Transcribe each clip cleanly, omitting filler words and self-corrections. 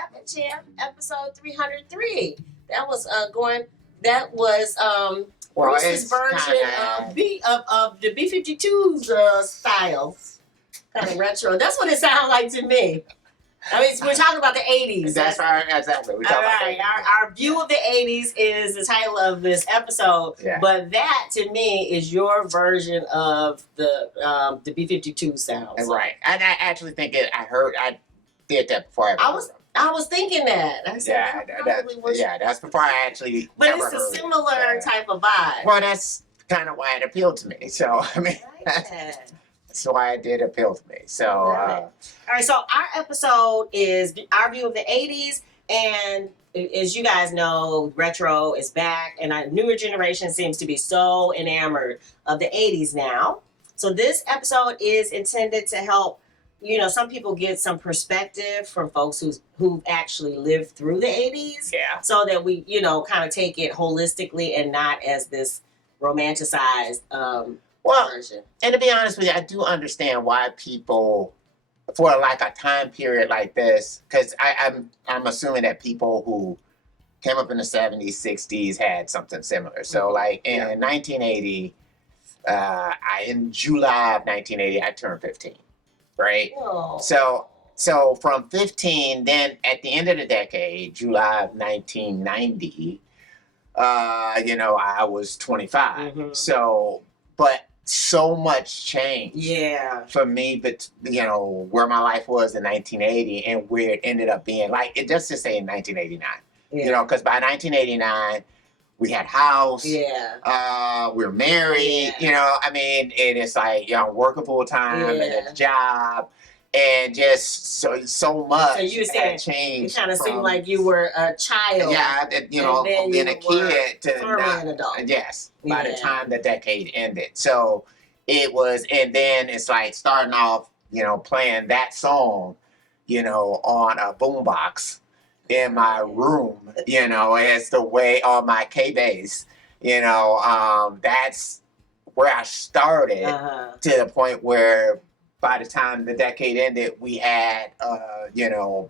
happened, champ? Episode 303. That was Bruce's version of the B-52's style. Kind of retro. That's what it sounds like to me. I mean, we're talking about the 80s. That's right, exactly. We're talking about our view of the 80s is the title of this episode. Yeah. But that, to me, is your version of the B-52 sound. Right. And I actually think I did that before I was thinking that. I said, that's before I actually. But it's a similar type of vibe. Well, that's kind of why it appealed to me. So, I mean, that's why it did appeal to me. So, all right. So our episode is our view of the 80s, and as you guys know, retro is back, and our newer generation seems to be so enamored of the 80s now. So this episode is intended to help. Some people get some perspective from folks who actually lived through the 80s. Yeah. So that we, kind of take it holistically and not as this romanticized version. And to be honest with you, I do understand why people, for like a time period like this, because I'm assuming that people who came up in the 70s, 60s had something similar. So like in 1980, in July of 1980, I turned 15. Right? Oh. So from 15, then at the end of the decade, July of 1990, I was 25. Mm-hmm. So, but so much changed. Yeah. For me, but where my life was in 1980 and where it ended up being, like it just to say in 1989. Yeah. Because by 1989. We had house. Yeah. We were married. Yeah. I mean, and it's like, working full time and a job, and just so much. So you said changed. It kind of seemed like you were a child. Yeah, from being a kid to an adult. Yes, by the time the decade ended. So it was, and then it's like starting off, playing that song, on a boombox in my room, as the way on my K-Bass, that's where I started to the point where by the time the decade ended, we had,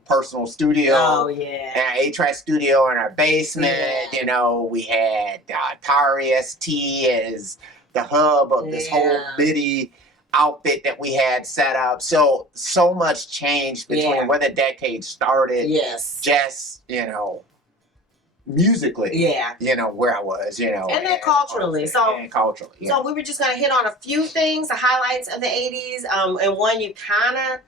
personal studio. Oh, yeah. And an 8-track studio in our basement. Yeah. We had Atari ST as the hub of this whole MIDI outfit that we had set up. So much changed between where the decade started. Yes. Just, musically. Yeah. Where I was, And then culturally. So we were just going to hit on a few things, the highlights of the 80s. And one you kind of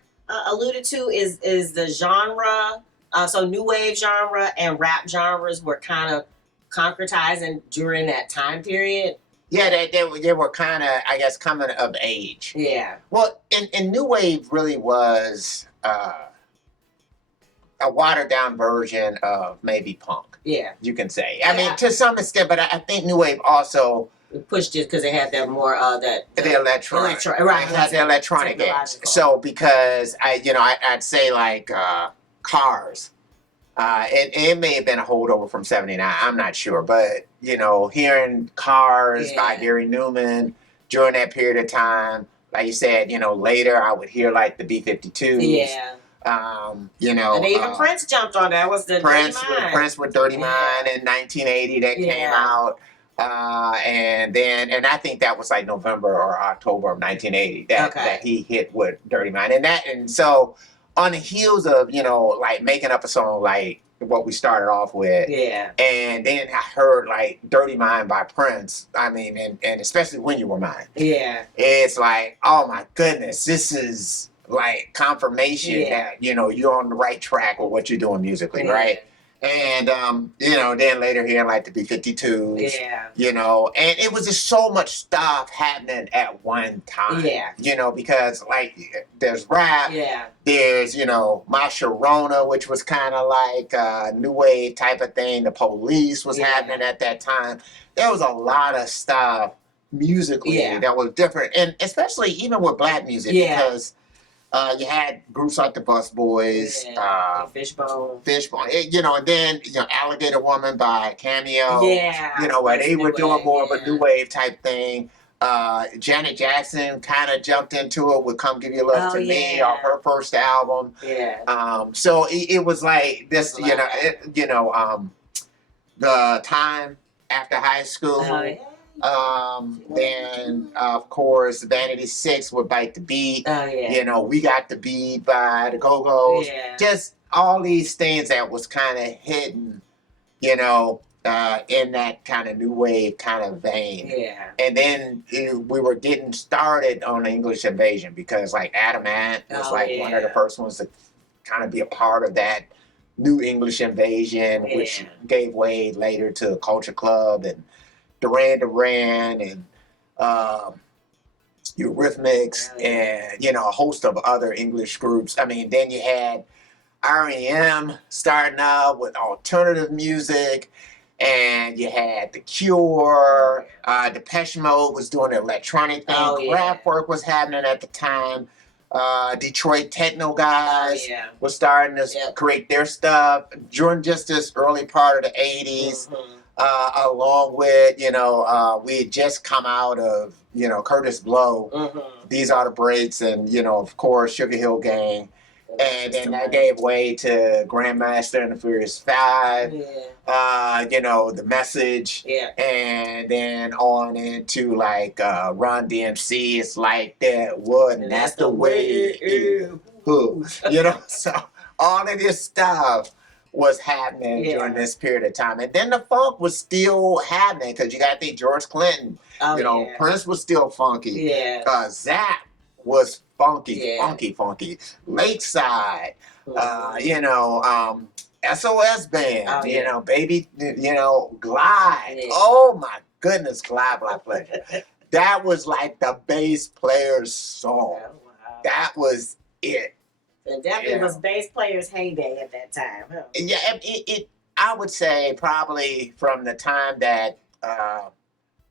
alluded to is the genre. So new wave genre and rap genres were kind of concretizing during that time period. Yeah, they were kind of, I guess, coming of age. Yeah. Well, and new wave really was a watered down version of maybe punk. Yeah. You can say. I mean, to some extent, but I think new wave also pushed it because it had that more the electronic. Right. It had the electronic edge. So because I'd say like Cars. It may have been a holdover from '79. I'm not sure, but hearing Cars by Gary Newman during that period of time, like you said, later I would hear like the B-52s. Yeah. And even Prince jumped on that. Was the Prince with Dirty Mind in 1980 that came out. And I think that was like November or October of 1980 that he hit with Dirty Mind. And so on the heels of, like making up a song like what we started off with. Yeah. And then I heard like Dirty Mind by Prince. I mean, and especially When You Were Mine. Yeah. It's like, oh my goodness, this is like confirmation that, you're on the right track with what you're doing musically, right? And, then later hearing like the B-52s, and it was just so much stuff happening at one time, because like there's rap, there's, My Sharona, which was kind of like a new wave type of thing. The Police was happening at that time. There was a lot of stuff musically that was different, and especially even with black music, because you had groups like the Bus Boys, Fishbone, and then Alligator Woman by Cameo, where they were doing more of a new wave type thing. Janet Jackson kind of jumped into it with "Come Give Your Love Oh, to Me" yeah. off her first album. Yeah. So it was like this, Wow. the time after high school. Oh, yeah. Then of course Vanity Six would Bite the Beat. Oh, yeah. We Got the Beat by the Go-Go's. Yeah. Just all these things that was kind of hidden, in that kind of new wave kind of vein. Yeah. And then we were getting started on English Invasion because like Adam Ant was one of the first ones to kind of be a part of that new English Invasion, which gave way later to Culture Club and Duran Duran and Eurythmics and a host of other English groups. I mean, then you had REM starting out with alternative music, and you had The Cure. Depeche Mode was doing the electronic thing. Kraftwerk was happening at the time. Detroit techno guys were starting to create their stuff during just this early part of the 80s. Along with, we had just come out of, Curtis Blow, These Are the Breaks, and, of course, Sugar Hill Gang. And then that gave way to Grandmaster and the Furious Five, The Message, and then on into like Run DMC. It's like that, what? And that's the way it is. So all of this stuff was happening during this period of time. And then the funk was still happening because you got to think George Clinton, Prince was still funky. Zach was funky. Lakeside, SOS Band, Baby, Glide. Oh my goodness, Glide Black Pleasure. That was like the bass player's song. That was it. It definitely was bass players' heyday at that time. Huh? Yeah, I would say probably from the time that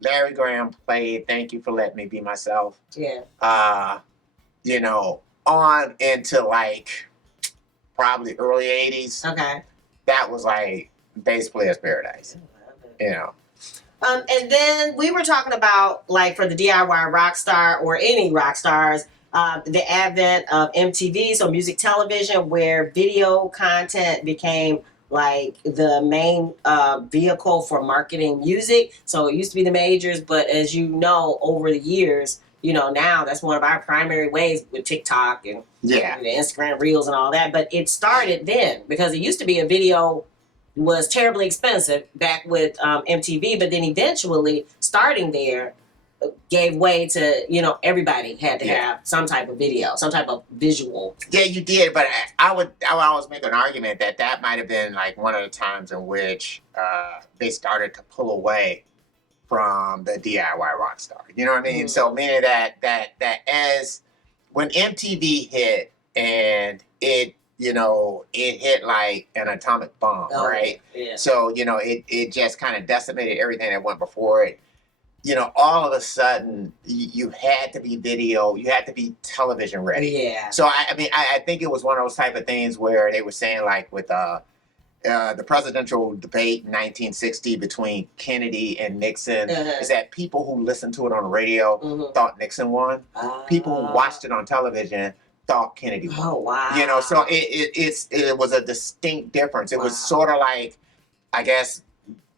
Larry Graham played "Thank You for Letting Me Be Myself." On into like probably early 80s. Okay. That was like bass player's paradise. And then we were talking about like for the DIY rock star or any rock stars, the advent of MTV, so music television, where video content became like the main vehicle for marketing music. So it used to be the majors, but as you know, over the years, now that's one of our primary ways with TikTok and the Instagram Reels and all that. But it started then because it used to be a video was terribly expensive back with MTV, but then eventually starting there gave way to, everybody had to have some type of video, some type of visual. Yeah, you did, but I would always make an argument that might have been like one of the times in which they started to pull away from the DIY rock star. You know what I mean? So meaning that as when MTV hit and it hit like an atomic bomb, right? Yeah. So, it just kind of decimated everything that went before it. All of a sudden, you had to be video, you had to be television ready. Yeah. So, I think it was one of those type of things where they were saying, like, with the presidential debate in 1960 between Kennedy and Nixon, is that people who listened to it on the radio thought Nixon won. People who watched it on television thought Kennedy won. Oh, wow. So it was a distinct difference. It was sort of like, I guess,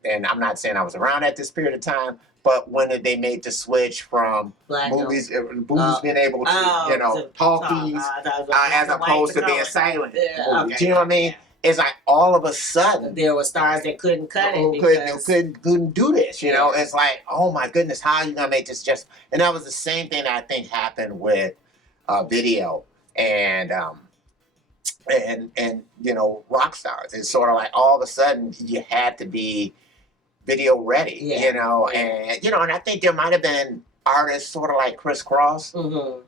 and I'm not saying I was around at this period of time, but when they made the switch from movies being able to, talkies, as opposed to being silent. Yeah, Do you know what I mean? Yeah. It's like all of a sudden there were stars that couldn't cut it because couldn't do this. It's like, oh my goodness, how are you gonna make this just? And that was the same thing that I think happened with video and rock stars. It's sort of like all of a sudden you had to be video ready, and and I think there might have been artists sort of like Criss Cross,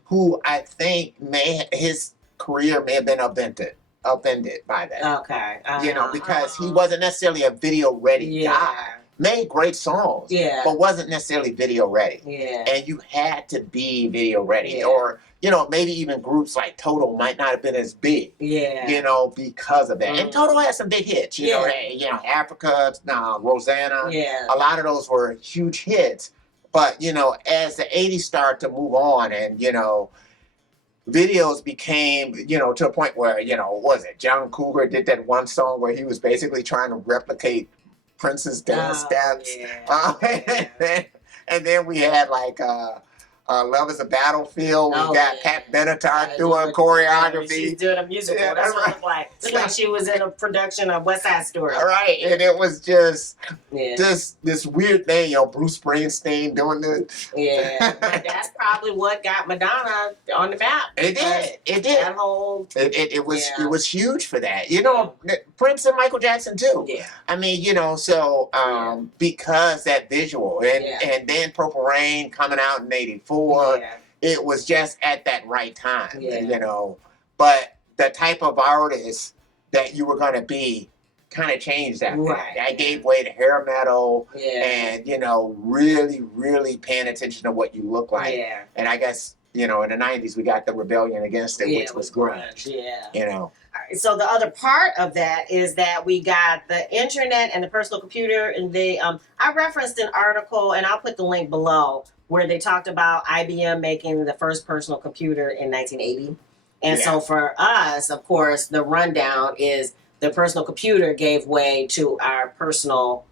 who I think his career may have been upended by that. Okay. Because he wasn't necessarily a video ready guy. Made great songs, but wasn't necessarily video ready. Yeah. And you had to be video ready, or maybe even groups like Toto might not have been as big. Yeah. Because of that. And Toto had some big hits. Africa, Rosanna. Yeah. A lot of those were huge hits. But as the '80s started to move on, and videos became, to a point where, what was it? John Cougar did that one song where he was basically trying to replicate Prince's dance steps. Yeah. And then we had like Love is a Battlefield. We got Pat Benatar doing choreography. She's doing a musical. That's what it looked like. It looked like she was in a production of West Side Story. Right. And it was just this weird thing, Bruce Springsteen doing this. Yeah. But that's probably what got Madonna on the map. It did. That whole it was huge for that. Prince and Michael Jackson too. Yeah. I mean, because that visual and then Purple Rain coming out in '84. It was just at that right time, But the type of artist that you were going to be kind of changed after that. I gave way to hair metal and, really, really paying attention to what you look like. Yeah. And I guess, in the '90s, we got the rebellion against it, which was grunge. Yeah. So the other part of that is that we got the internet and the personal computer, and I referenced an article, and I'll put the link below, where they talked about IBM making the first personal computer in 1980. And so for us, of course, the rundown is the personal computer gave way to our personal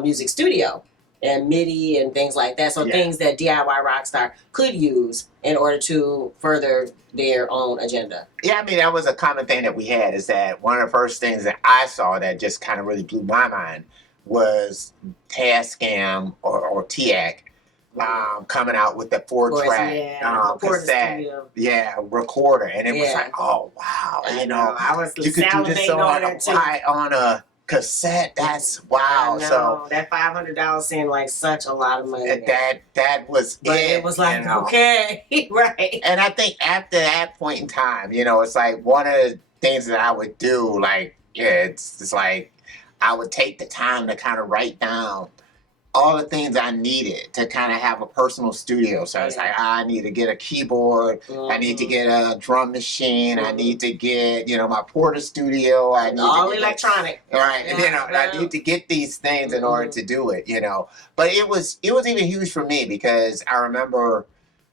music studio and MIDI and things like that. So things that D.I.Y. Rockstar could use in order to further their own agenda. Yeah, I mean, that was a common thing that we had, is that one of the first things that I saw that just kind of really blew my mind was Tascam or TIAC coming out with the 4-track cassette, recorder, and it was like, oh wow, I was you could do this on a cassette. That's wow. So that $500 seemed like such a lot of money. That was, but it was like okay, right. And I think after that point in time, it's like one of the things that I would do, like it's like I would take the time to kind of write down all the things I needed to kind of have a personal studio. So it's like, I need to get a keyboard. I need to get a drum machine. I need to get, my Porter studio. I need all to electronic. Right. I need to get these things in order to do it, But it was even huge for me, because I remember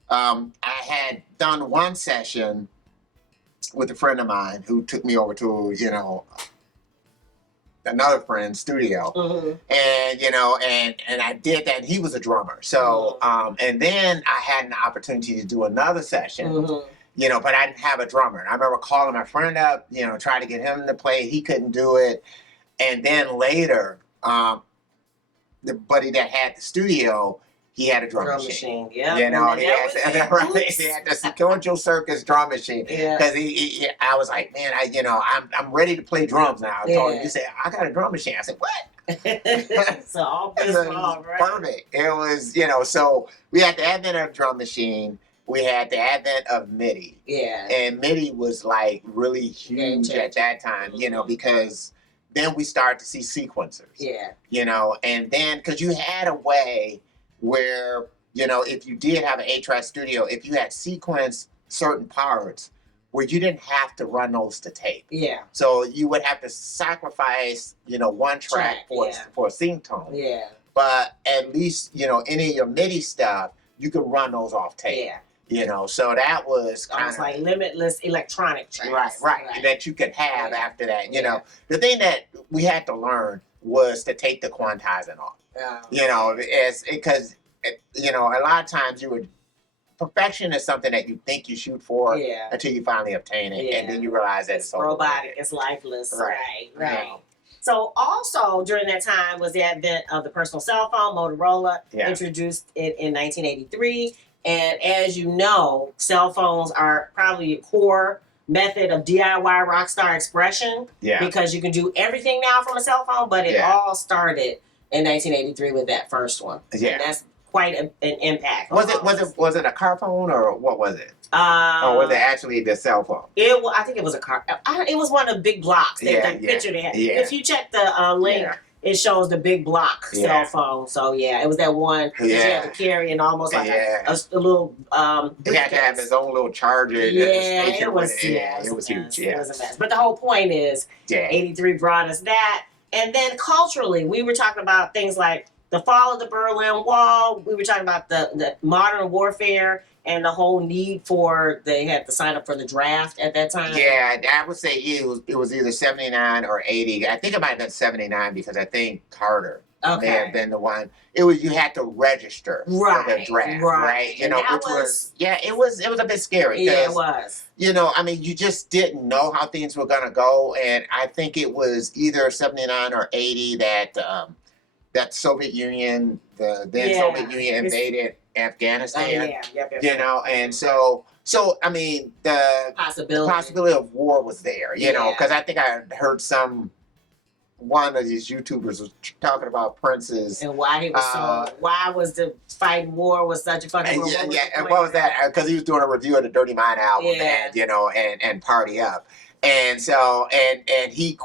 I had done one session with a friend of mine who took me over to, another friend's studio, and I did that, and he was a drummer. So and then I had an opportunity to do another session, but I didn't have a drummer. And I remember calling my friend up, trying to get him to play. He couldn't do it. And then later, the buddy that had the studio, he had a drum machine. Yeah. He had the Sequential Circus drum machine. Because I was like, man, I'm ready to play drums now. I told him, he said, I got a drum machine. I said, what? So all this right? Perfect. It was, so we had the advent of drum machine. We had the advent of MIDI. Yeah. And MIDI was like really huge at that time, because then we started to see sequencers. Yeah. And then, because you had a way where, if you did have an 8-track studio, if you had sequenced certain parts where you didn't have to run those to tape. Yeah. So you would have to sacrifice, one track for a sync tone. Yeah. But at least, any of your MIDI stuff, you could run those off tape. Yeah. So that was kind of like limitless electronic tracks. Right. That you could have after that. The thing that we had to learn was to take the quantizing off. Because a lot of times perfection is something that you think you shoot for until you finally obtain it, and then you realize that it's robotic, it's lifeless. Right. So also during that time was the advent of the personal cell phone. Motorola introduced it in 1983, and as you know, cell phones are probably a core method of DIY rockstar expression, because you can do everything now from a cell phone, but it all started in 1983 with that first one. Yeah. And that's quite an impact. Was it a car phone, or what was it? Or was it actually the cell phone? I think it was a car. It was one of the big blocks. Pictured it. If you check the link, it shows the big block cell phone. So it was that one that you had to carry, and almost like a little he had to have his own little charger. It was huge. It was a mess. But the whole point is, 83 brought us that. And then culturally, we were talking about things like the fall of the Berlin Wall. We were talking about the modern warfare and the whole need for, they had to sign up for the draft at that time. Yeah, I would say it was either 79 or 80. I think it might have been 79 because I think Carter may have been the one. It was, you had to register for the draft, right? You And know, that which was yeah, it was a bit scary. Yeah, it was. You know, I mean, you just didn't know how things were gonna go, and I think it was either 79 or 80 that that Soviet Union, the then Soviet Union invaded Afghanistan. You know, and so I mean, the possibility of war was there. You know, because I think I heard one of these YouTubers was talking about Prince's and why he was why was the fighting war was such a fucking war. And what was that? Because he was doing a review of the Dirty Mind album, and you know, and Party Up. And so, and he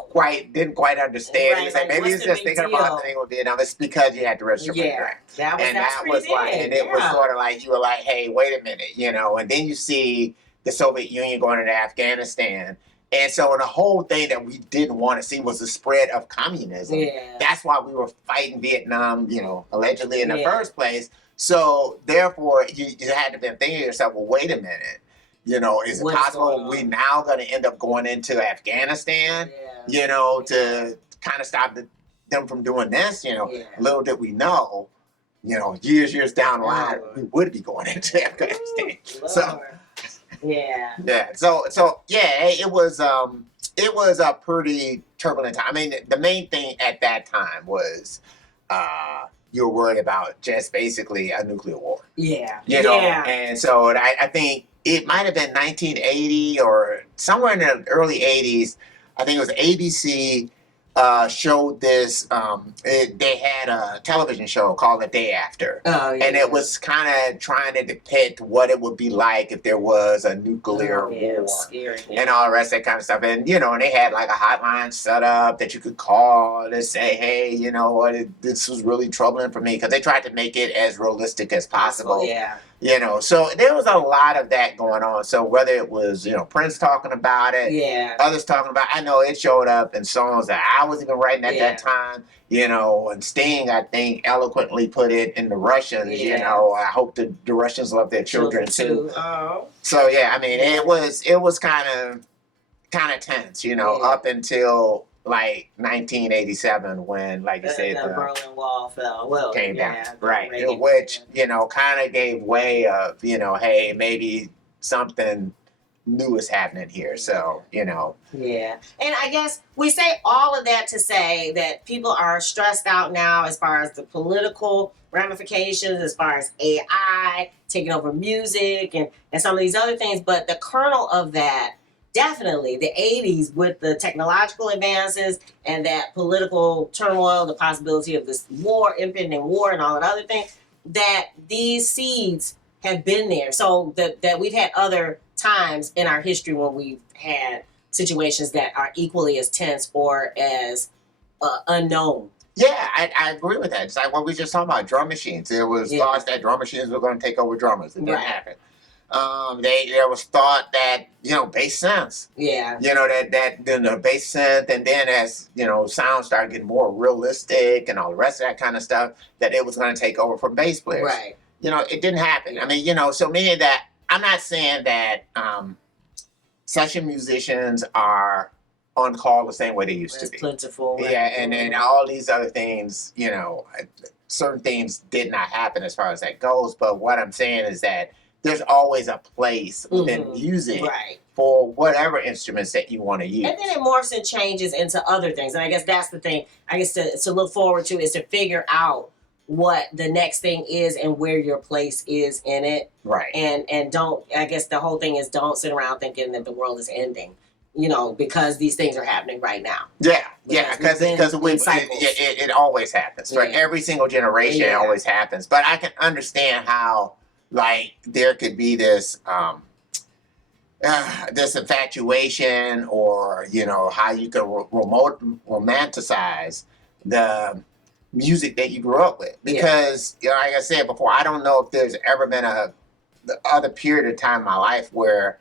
didn't quite understand. Right, he was like, maybe he's just thinking about the thing with Vietnam. It's because you had to register for the draft. That was like, and it was sort of like, you were like, hey, wait a minute, you know. And then you see the Soviet Union going into Afghanistan. And so the whole thing that we didn't want to see was the spread of communism. That's why we were fighting Vietnam, you know, allegedly in the first place. So therefore, you had to be thinking to yourself, well, wait a minute. You know, is it possible we now going to end up going into Afghanistan, you know, to kind of stop them from doing this? You know, little did we know, you know, years down the line, we would be going into Afghanistan. So, So yeah, it was a pretty turbulent time. I mean, the main thing at that time was you were worried about just basically a nuclear war. You know, and so I think it might have been 1980 or somewhere in the early 80s. I think it was ABC showed this. They had a television show called The Day After. And it was kind of trying to depict what it would be like if there was a nuclear war and all the rest of that kind of stuff. And, you know, and they had like a hotline set up that you could call to say, hey, you know what, this was really troubling for me, because they tried to make it as realistic as possible. You know, so there was a lot of that going on. So whether it was, you know, Prince talking about it, others talking about, I know it showed up in songs that I was even writing at that time, you know, and Sting, I think, eloquently put it in the Russians, you know, I hope the Russians love their children too. So yeah, I mean, it was kind of tense, you know, up until like 1987 when, like you said, the Berlin Wall fell. Came down, right? Which, you know, kind of gave way of, you know, hey, maybe something new is happening here. So, you know. And I guess we say all of that to say that people are stressed out now as far as the political ramifications, as far as AI taking over music and some of these other things. But the kernel of that, definitely the 80s, with the technological advances and that political turmoil, the possibility of this war, impending war, and all that other things, that these seeds have been there. So that we've had other times in our history when we've had situations that are equally as tense or as unknown. Yeah, I agree with that. It's like what we just talking about, drum machines. There was thoughts that drum machines were going to take over drummers. It didn't happen. There was thought that, you know, bass synths. You know, that then the bass synth, and then as, you know, sound started getting more realistic and all the rest of that kind of stuff, that it was going to take over from bass players. You know, it didn't happen. I mean, you know, so many of that, I'm not saying that session musicians are on call the same way they used to be. Plentiful. And then all these other things, you know, certain things did not happen as far as that goes. But what I'm saying is that there's always a place within music for whatever instruments that you want to use. And then it morphs and changes into other things. And I guess that's the thing, I guess to look forward to is to figure out what the next thing is and where your place is in it. And don't, I guess the whole thing is don't sit around thinking that the world is ending, you know, because these things are happening right now. Because it always happens. For every single generation, it always happens. But I can understand how, like, there could be this this infatuation, or, you know, how you can romanticize the music that you grew up with. Because, you know, like I said before, I don't know if there's ever been the other period of time in my life where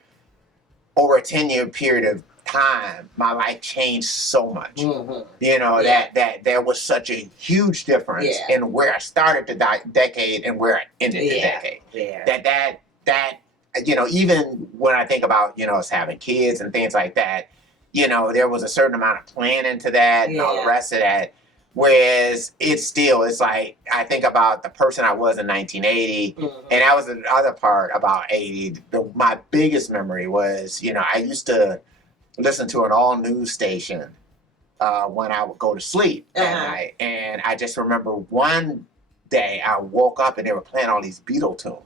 over a 10-year period time, my life changed so much. Mm-hmm. You know, Yeah. that there was such a huge difference Yeah. in where I started the decade and where I ended the Yeah. decade. Yeah. That you know, even when I think about, you know, us having kids and things like that, you know, there was a certain amount of planning to that and all the Yeah. rest of that. Whereas it's like, I think about the person I was in 1980, Mm-hmm. and that was the other part about 80. My biggest memory was, you know, I used to listen to an all news station when I would go to sleep at night. And I just remember one day I woke up and they were playing all these Beatle tunes.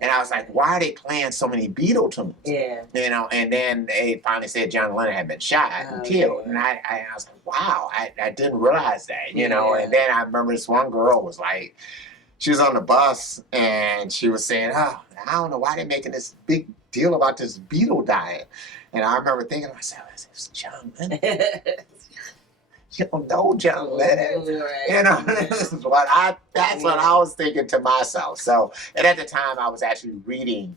And I was like, why are they playing so many Beatle tunes? Yeah. You know, and then they finally said John Lennon had been shot and killed. Yeah. And I was like, wow, I didn't realize that, you know. And then I remember this one girl was like, she was on the bus and she was saying, oh, I don't know why they're making this big deal about this Beatle dying. And I remember thinking to myself, it's John Lennon. You don't know John Lennon. Right. You know, that's what I was thinking to myself. So, and at the time I was actually reading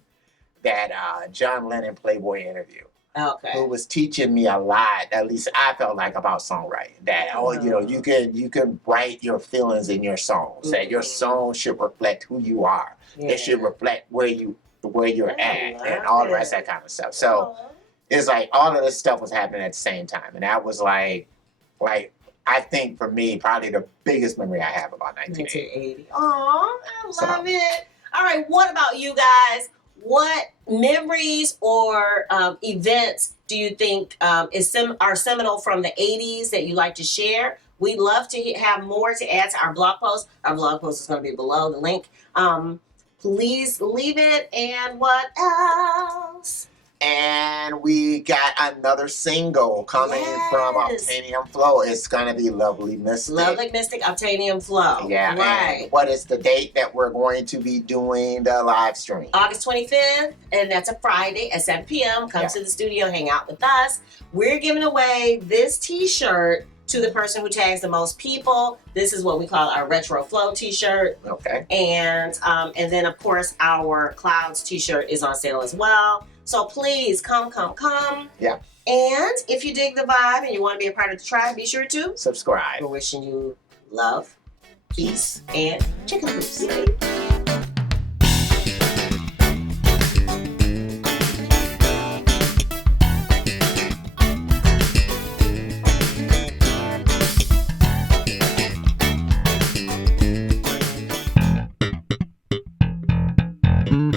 that John Lennon Playboy interview. Okay. Who was teaching me a lot, at least I felt like, about songwriting. That, you know, you can write your feelings in your songs. Mm-hmm. That your song should reflect who you are. Yeah. It should reflect where you're at and all the rest of that kind of stuff. So it's like all of this stuff was happening at the same time. And that was like I think for me, probably the biggest memory I have about 1980. Oh, I love it. All right, what about you guys? What memories or events do you think are seminal from the 80s that you like to share? We'd love to have more to add to our blog post. Our blog post is going to be below the link. Please leave it. And what else? And we got another single coming from Obtanium Flow. It's going to be Lovely Mystic. Lovely Mystic, Obtanium Flow. Yeah. Right. And what is the date that we're going to be doing the live stream? August 25th, and that's a Friday at 7 p.m. Come to the studio, hang out with us. We're giving away this t-shirt to the person who tags the most people. This is what we call our Retro Flow t-shirt. Okay. And then, of course, our Clouds t-shirt is on sale as well. So please come. Yeah. And if you dig the vibe and you want to be a part of the tribe, be sure to subscribe. We're wishing you love, peace, and chicken hoops.